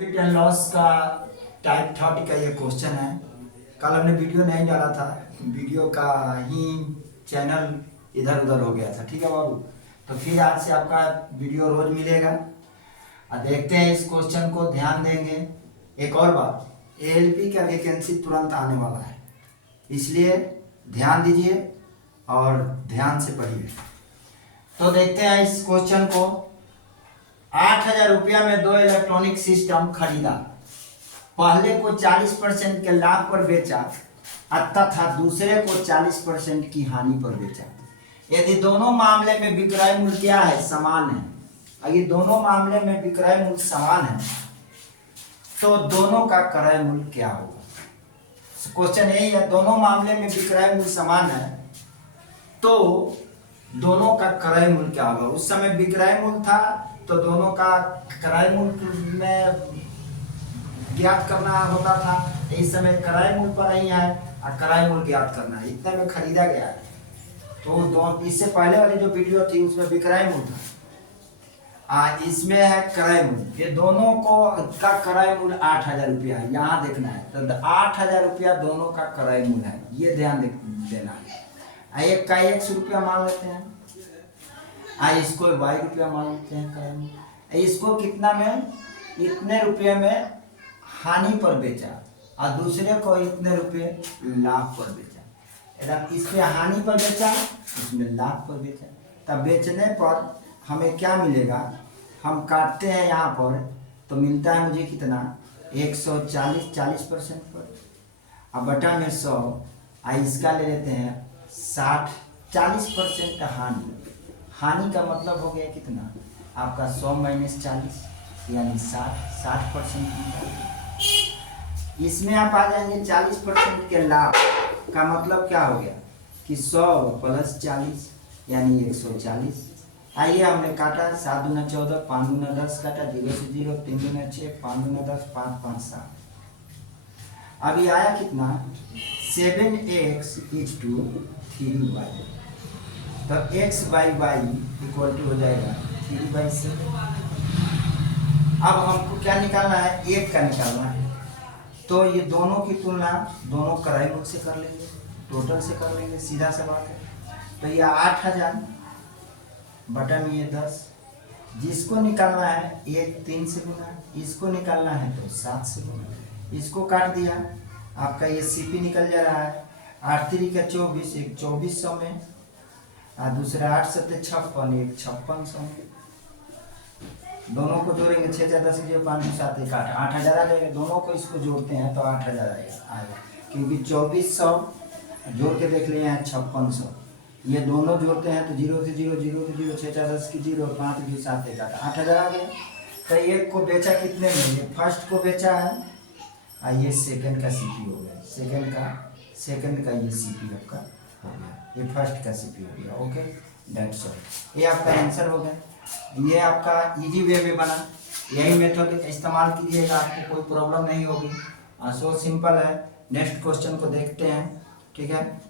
Profit and loss का type 30 का ये क्वेश्चन है। कल हमने वीडियो नहीं डाला था, वीडियो का ही चैनल इधर उधर हो गया था। ठीक है बाबू, तो फिर आज से आपका वीडियो रोज मिलेगा। देखते हैं इस क्वेश्चन को, ध्यान देंगे। एक और बात, एएलपी का वैकेंसी तुरंत आने वाला है, इसलिए ध्यान दीजिए और ध्यान से पढ़िए। तो देखते हैं इस क्वेश्चन को। 8,000 रुपया में 2 इलेक्ट्रॉनिक सिस्टम खरीदा, पहले को 40% के लाभ पर बेचा तथा दूसरे को 40% की हानि पर बेचा। यदि दोनों मामले में विक्रय मूल्य क्या है, समान है। अगर दोनों मामले में विक्रय मूल्य समान है तो दोनों का क्रय मूल्य क्या होगा। क्वेश्चन यही है, दोनों मामले में विक्रय मूल्य समान है तो दोनों का क्रय मूल्य क्या होगा। उस समय विक्रय मूल्य था तो दोनों का क्रय मूल्य में ज्ञात करना होता था। इस समय क्रय मूल्य पर नहीं है और क्रय मूल्य ज्ञात करना है, इतने में खरीदा गया है। तो इससे पहले वाली जो वीडियो थी उसमें विक्रय मूल्य था, इसमें है क्रय मूल्य। ये दोनों को का क्रय मूल्य 8,000 रुपया है, यहाँ देखना है। तो 8,000 रुपया दोनों का क्रय मूल्य है, ये ध्यान देना है। एक का 100 रुपया मान लेते हैं, इसको 22 रुपया मान लेते हैं क्रय मूल्य। इसको कितना में, इतने रुपये में हानि पर बेचा और दूसरे को इतने रुपये लाभ पर बेचा। इस पे हानि पर बेचा, इसमें लाभ पर बेचा। तब बेचने पर हमें क्या मिलेगा, हम काटते हैं यहाँ पर तो मिलता है मुझे कितना, 140 40% पर, अब बटा में 100, इसका ले लेते हैं 60 40% हानि। हानि का मतलब हो गया कितना आपका 100 - 40 यानी 60%। इसमें आप आ जाएंगे 40% के लाभ का मतलब क्या हो गया कि 100 + 40 यानी 140। आइए हमने काटा, 7 दूना 14, 5 दूना 10 काटा, 0 से 0, 3 दूना 6, 5 दूना 10, 5 5 7। अभी आया कितना, 7x = 3y। तो x/y = हो जाएगा 3/7। अब हमको क्या निकालना है, 1 का निकालना है। तो ये दोनों की तुलना दोनों क्रय मूल्य से कर लेंगे, टोटल से कर लेंगे, सीधा सा बात है। तो ये 8,000 बटा में ये 10, जिसको निकालना है 1 3 से गुना, इसको निकालना है तो 7 से गुना। इसको काट दिया, आपका ये सीपी निकल जा रहा है। 8 3 का 24, एक 2400 में, और दूसरा 8 7 56, एक 5600 में। दोनों को जोड़ेंगे, 6 × 10 = 5 7 1 8, 8,000 आ जाएगा। दोनों को इसको जोड़ते हैं तो 8,000 आएगा, क्योंकि 2400 जोड़ के देख लिए हैं 5600। ये दोनों जोड़ते हैं तो 0 से 0, 0 से 0, 6 × 10 = 0, 5 2 7 1 8, 8,000 आ गया। तो एक को बेचा कितने में, ये फर्स्ट को बेचा है और ये सेकंड का सीपी हो गया, सेकंड का ये सीपी आपका हो गया, ये फर्स्ट का सीपी हो गया। Okay, that's all. ये आपका आंसर हो गया। ये आपका इजी वे में बना, यही मेथड इस्तेमाल कीजिएगा, आपको कोई प्रॉब्लम नहीं होगी। सो सिंपल है। नेक्स्ट क्वेश्चन को देखते हैं। ठीक है,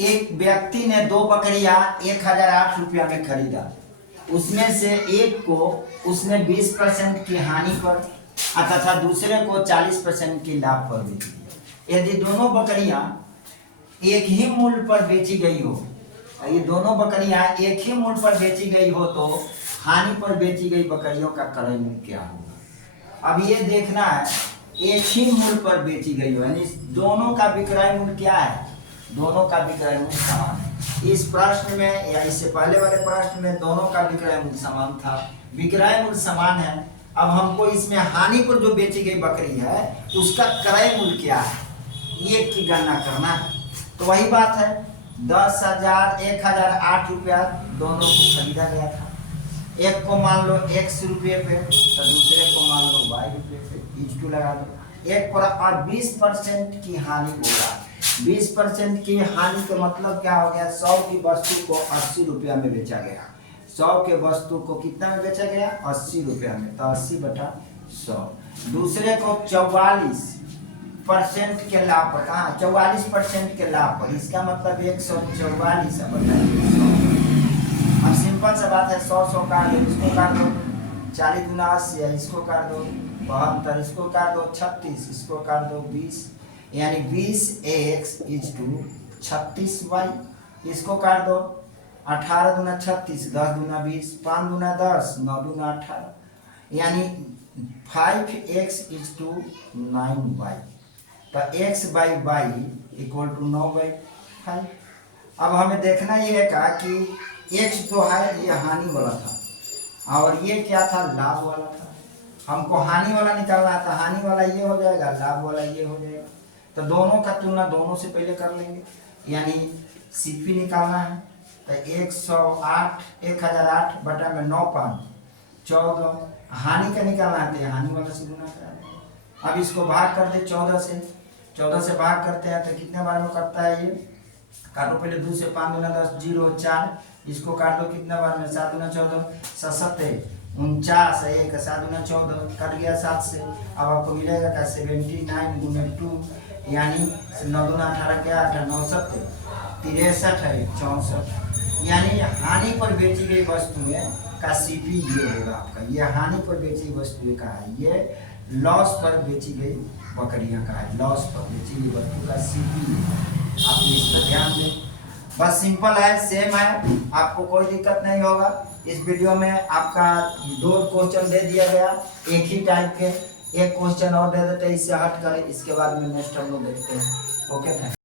एक व्यक्ति ने 2 बकरियां 1,008 रुपया में खरीदा, उसमें से एक को उसने 20% की हानि पर तथा दूसरे को 40% की लाभ पर बेची। यदि दोनों बकरियां एक ही मूल्य पर बेची गई हो, ये दोनों बकरियां एक ही मूल्य पर बेची गई हो तो हानि पर बेची गई बकरियों का क्रय मूल्य क्या होगा। अब ये देखना है, एक ही मूल्य पर बेची गई हो यानी दोनों का विक्रय मूल्य क्या है, दोनों का विक्रय मूल्य समान है। इस प्रश्न में या इससे पहले वाले प्रश्न में दोनों का विक्रय मूल्य समान था, विक्रय मूल्य समान है। अब हमको इसमें हानि पर जो बेची गई बकरी है उसका क्रय मूल्य क्या है, ये की गणना करना है। तो वही बात है, 10,000 1,008 रुपया दोनों को खरीदा गया था। एक को मान लो x रुपये पे तो दूसरे को मान लो y रुपये पे, = लगा दो। एक पर 20% की हानि होगा। 20% की हानि का मतलब क्या हो गया, 100 की वस्तु को 80 रुपया में बेचा गया। 100 के वस्तु को कितना में बेचा गया, 80 रुपया में, तो 80/100। दूसरे को 44% के लाभ पर, 44% के लाभ पर, इसका मतलब 144/100। अब सिंपल सा बात है, 100 काट दो, इसको काट दो, 40 गुना 80 है, इसको काट दो 72, इसको काट दो 36, इसको काट दो 20, यानी 20x इज टू 36y। इसको काट दो 18 दूना 36, 10 दूना 20, 5 दूना 10, 9 दूना 18, यानी 5x इज टू 9y। तो x by y equal to 9/5। अब हमें देखना ये है कि x जो है ये हानि वाला था और ये क्या था, लाभ वाला था। हमको हानि वाला निकालना था, हानि वाला ये हो जाएगा, लाभ वाला ये हो जाएगा। तो दोनों का तुलना दोनों से पहले कर लेंगे, यानी सीपी निकालना है। तो 108 1008 बटा में 9 5 14, हानि का निकालना है तो हानि वाला से गुना करा देंगे। अब इसको भाग कर दे 14 से भाग करते हैं तो कितने बार में कटता है ये, काटो पहले 2 से 5 दूना 10 0 4, इसको काट दो कितने बार में 7 दूना 14 7 49 1 7 दूना 14 कट गया 7 से। अब आपको मिलेगा क्या 79 गुना 2, यानी 9 दूना 18 क्या 8 9 7 63 है 64, यानी हानि पर बेची गई वस्तुएं का सीपी ये होगा आपका। ये हानि पर बेची वस्तुएं का है, ये लॉस पर बेची गई बकरियां का है, लॉस पर बेची गई वस्तु का सीपी। आप इस पर ध्यान दें, बस सिंपल है, सेम है, आपको कोई दिक्कत नहीं होगा। इस वीडियो में आपका 2 क्वेश्चन दे दिया गया एक ही टाइप के, एक क्वेश्चन और दे देते हैं इससे हट कर, इसके बाद में नेक्स्ट हम लोग देखते हैं। Okay thank